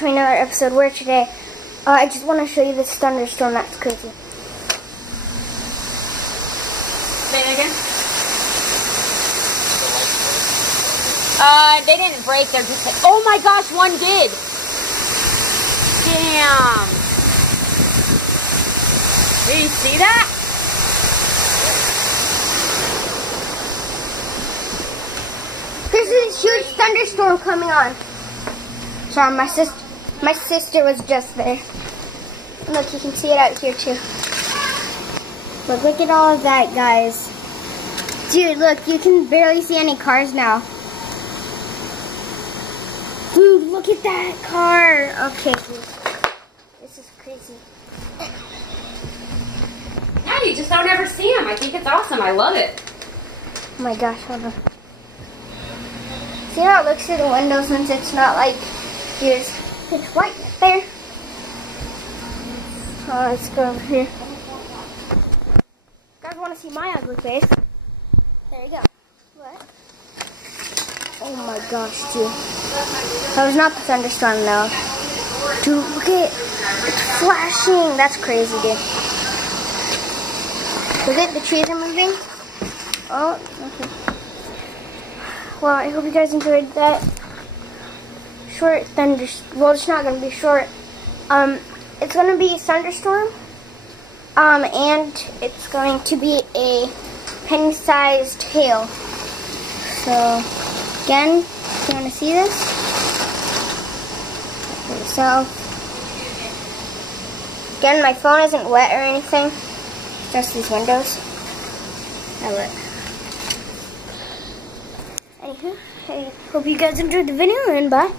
to another episode where today I just want to show you this thunderstorm that's crazy. Say it again. They didn't break, they're just like, oh my gosh, one did. Damn. Did you see that? There's this huge thunderstorm coming on. Sorry, my sister was just there. Look, you can see it out here too. But look at all of that, guys. Dude, look, you can barely see any cars now. Dude, look at that car. Okay, dude. This is crazy. Yeah, you just don't ever see them. I think it's awesome. I love it. Oh my gosh, hold on. See how it looks through the windows since it's not like here's pitch white right there. Oh, let's go over here. You guys want to see my ugly face? There you go. What? Oh my gosh, dude. That was not the thunderstorm, though. Dude, look at it. It's flashing. That's crazy, dude. Look at the trees are moving. Oh, okay. Well, I hope you guys enjoyed that short thunderstorm. Well, it's not going to be short. It's going to be a thunderstorm. And it's going to be a penny-sized hail. So, again, if you want to see this, for yourself. Again, my phone isn't wet or anything. Just these windows. Now look. Anywho, I hope you guys enjoyed the video, and bye.